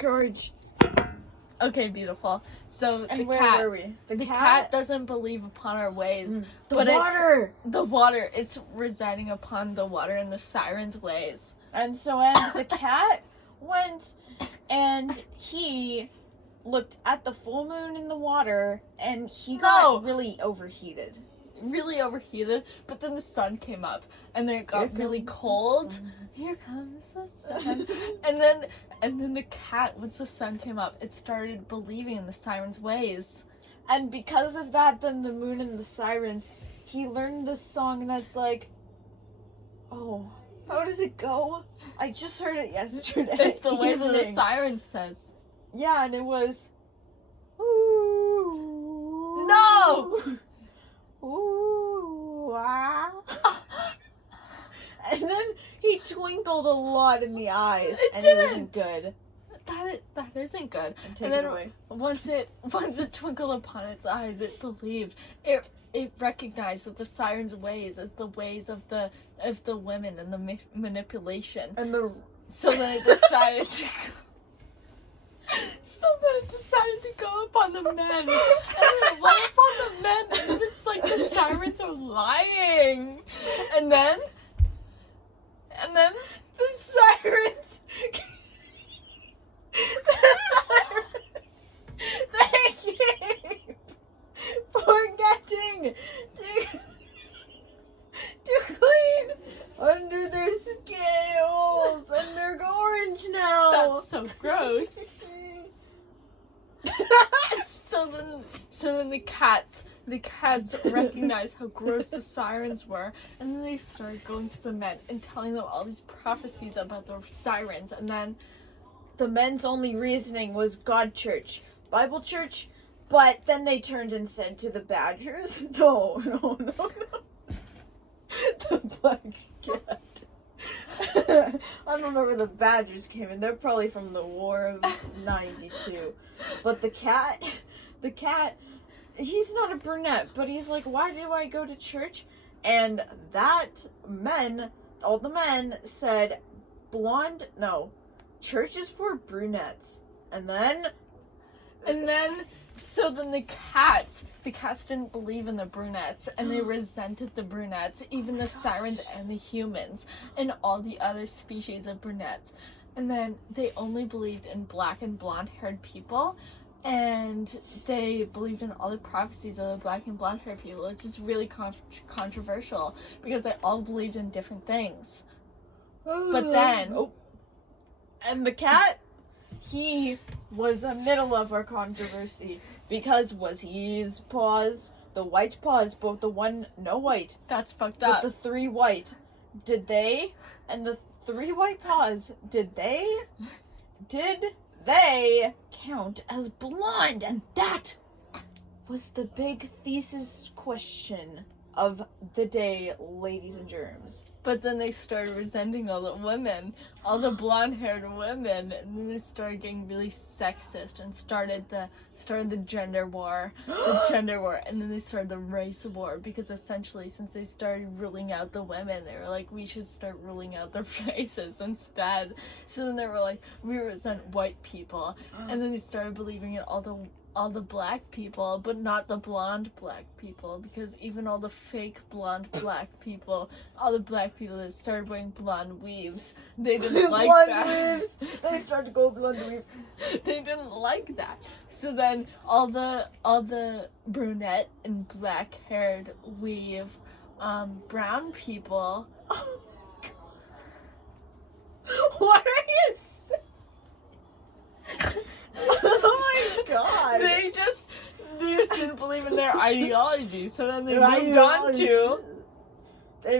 Courage. Okay, beautiful. So And the where cat, were we? the cat doesn't believe upon our ways. The but water! The water. It's residing upon the water and the siren's ways. And so, and the cat went and he looked at the full moon in the water and he got really overheated. Really overheated, but then the sun came up and then it got really cold. Here comes the sun. and then the cat, once the sun came up, it started believing in the siren's ways. And because of that, then the moon and the sirens, he learned this song that's like, oh, how does it go? I just heard it yesterday. It's the way that the siren says. Yeah, and it was, ooh. No! Ooh, ah. And then he twinkled a lot in the eyes, and it wasn't good. That isn't good. Take and then it away. Once it twinkled upon its eyes, it believed. It recognized that the siren's ways as the ways of the women and the manipulation. And the so then it decided to. So then it decided to go upon the men, and then it went upon the men, and then it's like the sirens are lying, and then the sirens. They keep forgetting to clean under their scales, and they're orange now. That's so gross. So then the cats recognized how gross the sirens were, and then they started going to the men and telling them all these prophecies about the sirens, and then the men's only reasoning was God Church, Bible Church, but then they turned and said to the badgers, no. The black cat. I don't know where the badgers came in. They're probably from the War of 92. But the cat, he's not a brunette, but he's like, why do I go to church? And all the men said, blonde, no, church is for brunettes. And then, so then the cats didn't believe in the brunettes, and they resented the brunettes, even the sirens and the humans, and all the other species of brunettes. And then they only believed in black and blonde-haired people, and they believed in all the prophecies of the black and blonde-haired people, which is really controversial, because they all believed in different things. But then... Oh. And the cat, he was a middle of our controversy, because was his paws, the white paws, both the one, no white. That's fucked up. But the three white, and the three white paws, did they count as blonde? And that was the big thesis question of the day, ladies and germs. But then they started resenting all the women, all the blonde-haired women, and then they started getting really sexist and started the gender war, and then they started the race war, because essentially, since they started ruling out the women, they were like, we should start ruling out the races instead. So then they were like, we resent white people, and then they started believing in all the black people, but not the blonde black people, because even all the fake blonde black people, all the black people that started wearing blonde weaves, they didn't like that. Weaves. They started to go blonde weave. They didn't like that. So then all the brunette and black haired weave brown people. Oh my god. What are you saying? Oh my god. They just didn't believe in their ideology, so then they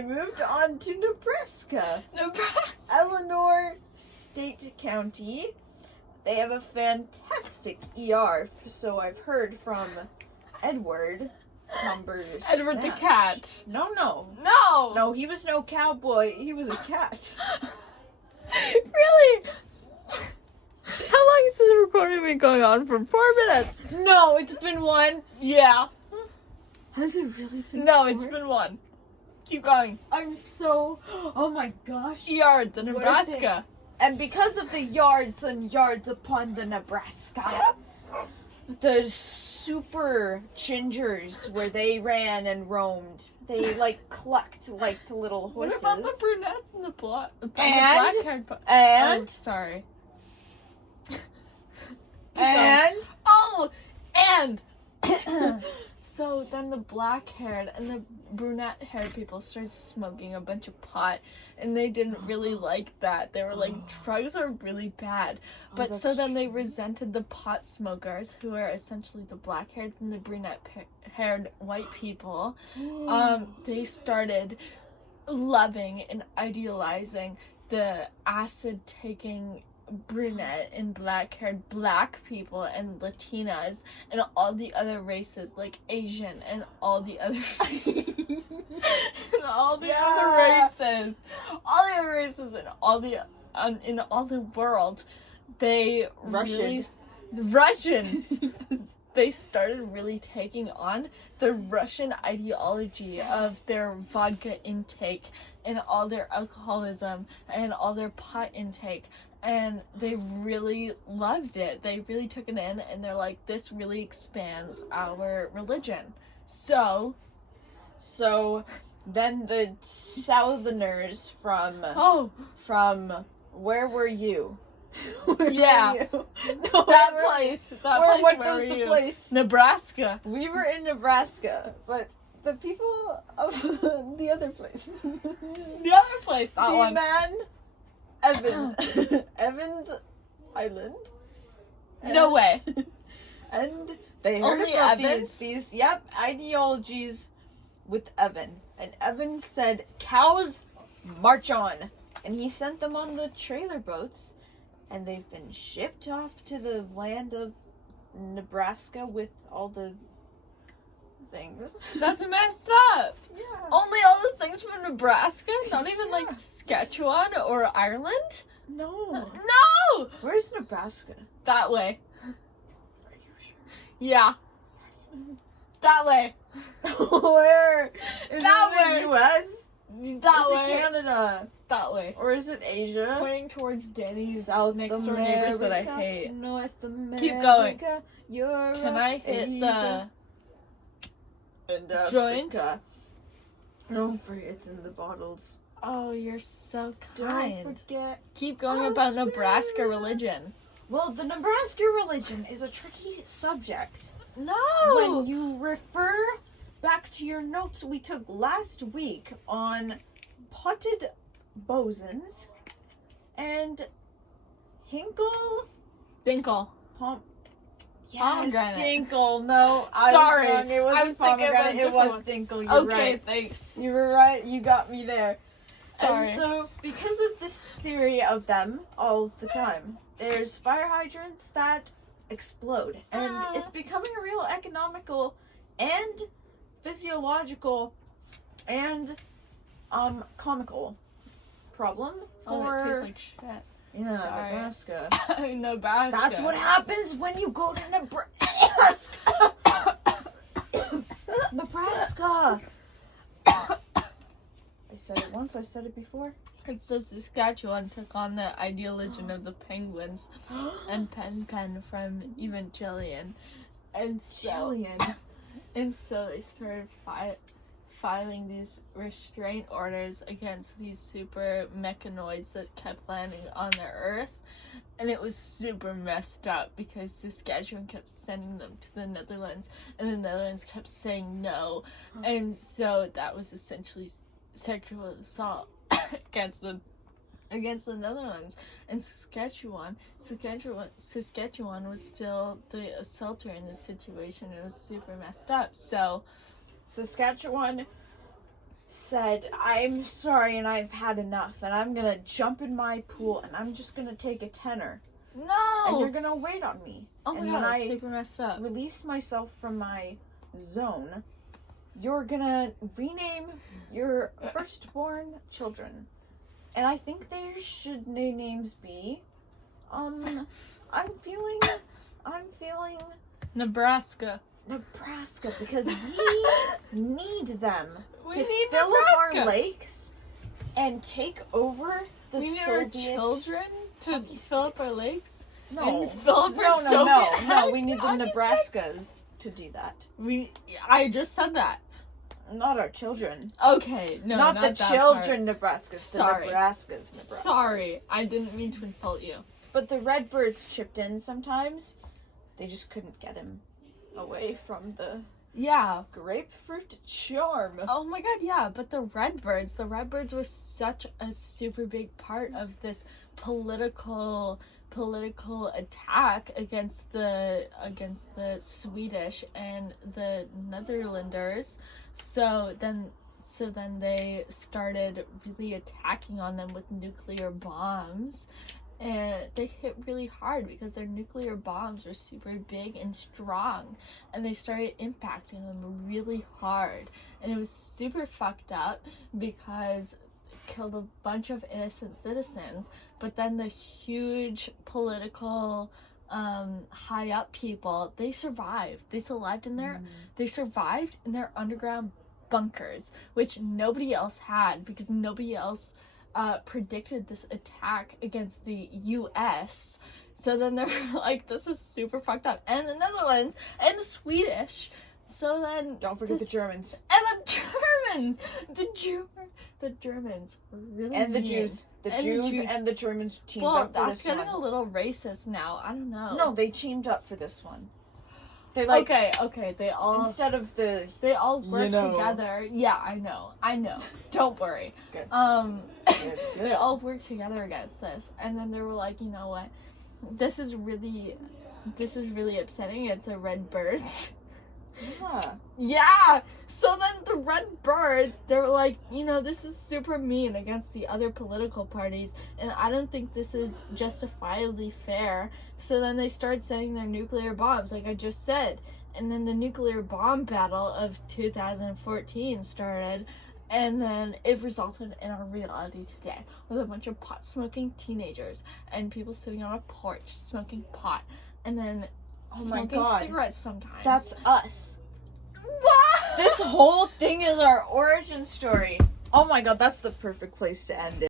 moved on to Nebraska. Eleanor State County. They have a fantastic ER, so I've heard from Edward Numbers. Edward the cat. No, he was no cowboy, he was a cat. Really? How long has this recording been going on for? 4 minutes. No, it's been 1. Yeah. Has it really been No, 4? it's been 1. Keep going. I'm so... Oh my gosh. ER, the Nebraska. And because of the yards and yards upon the Nebraska, the super gingers where they ran and roamed, they like clucked like the little horses. What about the brunettes and the And- black-haired and- sorry. And So then the black-haired and the brunette-haired people started smoking a bunch of pot, and they didn't really like that. They were like, drugs are really bad. But so then they resented the pot smokers, who are essentially the black-haired and the brunette-haired white people. They started loving and idealizing the acid-taking brunette and black-haired black people and Latinas and all the other races like Asian and all the other and all the other races and all the in all the world. They Russians. They started really taking on the Russian ideology of their vodka intake and all their alcoholism and all their pot intake. And they really loved it. They really took it in, and they're like, this really expands our religion. So then the Southerners from where were you? Yeah. No, that place what where was were the you? place? Nebraska. We were in Nebraska, but the people of the other place. The other place, that the one. man, Evans Island. No way. And they heard Only about Evans? these ideologies with Evan. And Evan said, cows, march on. And he sent them on the trailer boats. And they've been shipped off to the land of Nebraska with all the things. That's messed up. Yeah. Only all the things from Nebraska? Not even like Saskatchewan or Ireland? No. No! Where's Nebraska? That way. Are you sure? Yeah. That way. Where? Is That it way. the U.S.? That Is way. it Canada? That way. Or is it Asia? Pointing towards Danny's South next door America, neighbors that I hate. North America, Keep going. Europe, Can I hit Asia, and joint? Africa. Don't forget it's in the bottles. Oh, you're so Don't kind. forget. Keep going Oh, about sweet. Nebraska religion. Well, the Nebraska religion is a tricky subject. No! When you refer back to your notes we took last week on potted bosons and Hinkle Dinkle. Yes, Pomegranate. Dinkle. No, Sorry, I was wrong. It wasn't I was thinking of a pomegranate. It different was one. Dinkle. You're Okay, right. thanks. You were right. You got me there. Sorry. And so, because of this theory of them all the time, there's fire hydrants that explode, and it's becoming a real economical and physiological and comical problem Oh, for it tastes like shit. Sorry. Nebraska. Nebraska. That's what happens when you go to Nebraska. Nebraska. I said it once. I said it before. And so Saskatchewan took on the ideology of the penguins and Pen from Evangelion. And so, Jillian. and so they started filing these restraint orders against these super mechanoids that kept landing on the Earth. And it was super messed up because Saskatchewan kept sending them to the Netherlands and the Netherlands kept saying no. And so that was essentially sexual assault against the Netherlands. And Saskatchewan was still the assaulter in this situation. It was super messed up. So Saskatchewan said, I'm sorry and I've had enough and I'm gonna jump in my pool and I'm just gonna take a tenner and no. you're gonna wait on me. Oh my and god, when that's I super messed up. release myself from my zone, you're gonna rename your firstborn children. And I think their names be, I'm feeling Nebraska. because we need them We to need fill up Nebraska. our lakes and take over the We need our Soviet children to hockey fill up our sticks. lakes. No, And fill up our no, Soviet we need the hockey Nebraskas to do that. I just said that. Not our children. Okay, no, not the that children Nebraskas. Sorry. The Nebraskas. Sorry, I didn't mean to insult you. But the Redbirds chipped in sometimes. They just couldn't get him away from the Yeah. grapefruit charm. Oh my god, yeah, but the Redbirds were such a super big part of this political attack against the Swedish and the Netherlanders. So then they started really attacking on them with nuclear bombs. And they hit really hard because their nuclear bombs were super big and strong, and they started impacting them really hard. And it was super fucked up because it killed a bunch of innocent citizens. But then the huge political high up people, they survived. They survived in their underground bunkers, which nobody else had because nobody else predicted this attack against the US. So then they're like, this is super fucked up. And the Netherlands and the Swedish. So then Don't forget the Germans. And the Germans were really And the mean. Jews. The And Jews the Jews. and the Germans teamed Well, up for that's this one. getting a little racist now. I don't know. No, they teamed up for this one. They okay. They all instead of the work together. Yeah, I know. Don't worry. Good. They all worked together against this, and then they were like, you know what? This is really upsetting. It's the Redbirds. Yeah. Yeah. So then the Redbirds, they were like, you know, this is super mean against the other political parties, and I don't think this is justifiably fair. So then they started sending their nuclear bombs, like I just said. And then the nuclear bomb battle of 2014 started, and then it resulted in our reality today with a bunch of pot-smoking teenagers and people sitting on a porch smoking pot, and then smoking cigarettes sometimes. That's us. What? This whole thing is our origin story. Oh my god, that's the perfect place to end it.